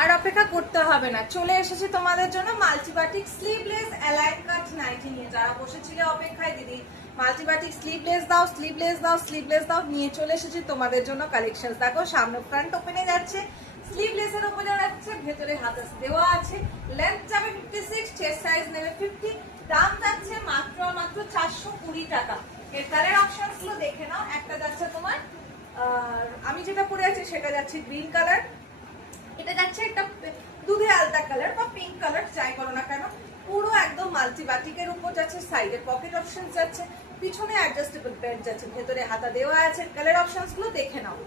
আর অপেক্ষা করতে হবে না, চলে এসেছি তোমাদের জন্য মাল্টিবাটিক স্লিভলেস অ্যালাইন কাট নাইটি নিয়ে। যারা বসেছিলে অপেক্ষায় দিদি মাল্টিবাটিক স্লিভলেস দাও, স্লিভলেস দাও, স্লিভলেস দাও, নিয়ে চলে এসেছি তোমাদের জন্য কালেকশন। দেখো সামনে ফ্রন্ট ওপেনে যাচ্ছে, স্লিভলেস এর উপরে যাচ্ছে, ভেতরে হাতা দেওয়া আছে, লেন্থ যাবে 56, চেস্ট সাইজ নেবে 50, দাম যাচ্ছে মাত্র 420 টাকা। এর কালার অপশনস গুলো দেখে নাও। একটা যাচ্ছে তোমার আমি যেটা পরে আছি সেটা যাচ্ছে গ্রিন কালার, এটা যাচ্ছে একটা দুধে আলতা কালার বা পিঙ্ক কালার, যাই করো না কেন পুরো একদম মাল্টিবাটিকের উপর যাচ্ছে, সাইডে পকেট অপশন যাচ্ছে, পিছনে অ্যাডজাস্টেবল বেল্ট যাচ্ছে, ভেতরে হাতা দেওয়া আছে। কালার অপশনস গুলো দেখে নাও।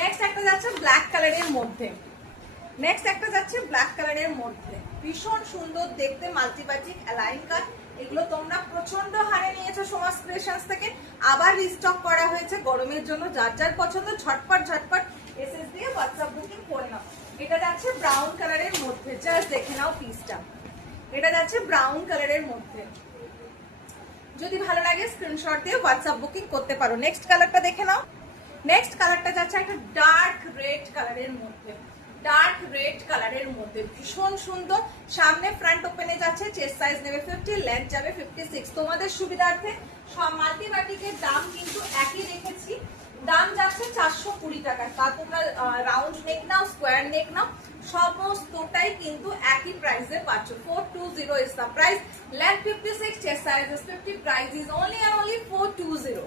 নেক্সট একটা যাচ্ছে ব্ল্যাক কালারের মধ্যে, নেক্সট একটা যাচ্ছে ব্ল্যাক কালারের মধ্যে, ভীষণ সুন্দর দেখতে মাল্টিবাটিক অ্যালাইন কাট। এগুলো তোমরা প্রচন্ড হারে নিয়েছো সমাজ ক্রিয়েশনস থেকে, আবার রিস্টক করা হয়েছে গরমের জন্য। যার যার পছন্দ ঝটপট ঝটপট এসএস দিয়ে হোয়াটসঅ্যাপ বুকিং করে নাও। এটা যাচ্ছে ব্রাউন কালারের মধ্যে, জাস্ট দেখে নাও পিসটা। এটা যাচ্ছে ব্রাউন কালারের মধ্যে, যদি ভালো লাগে স্ক্রিনশট দিয়ে হোয়াটসঅ্যাপ বুকিং করতে পারো। নেক্সট কালারটা দেখে নাও। নেক্সট কালারটা যাচ্ছে একটা ডার্ক রেড কালারের মধ্যে, ডার্ক রেড কালারের মধ্যে ভীষণ সুন্দর। সামনে ফ্রন্ট ওপেনে যাচ্ছে, চেস্ট সাইজ নেবে 50, লেন্থ যাবে 56। তোমাদের সুবিধার্থে সব মাল্টিবাটিকের দাম কিন্তু একই রেখেছি, দাম যাচ্ছে 420 টাকা। তা তোমরা রাউন্ড নেক নাও, স্কোয়ার নেক নাও, সমস্তটাই কিন্তু একই প্রাইসে পাচ্ছ। 420 is the price, length 56, chest size is 50, price is only and only 420।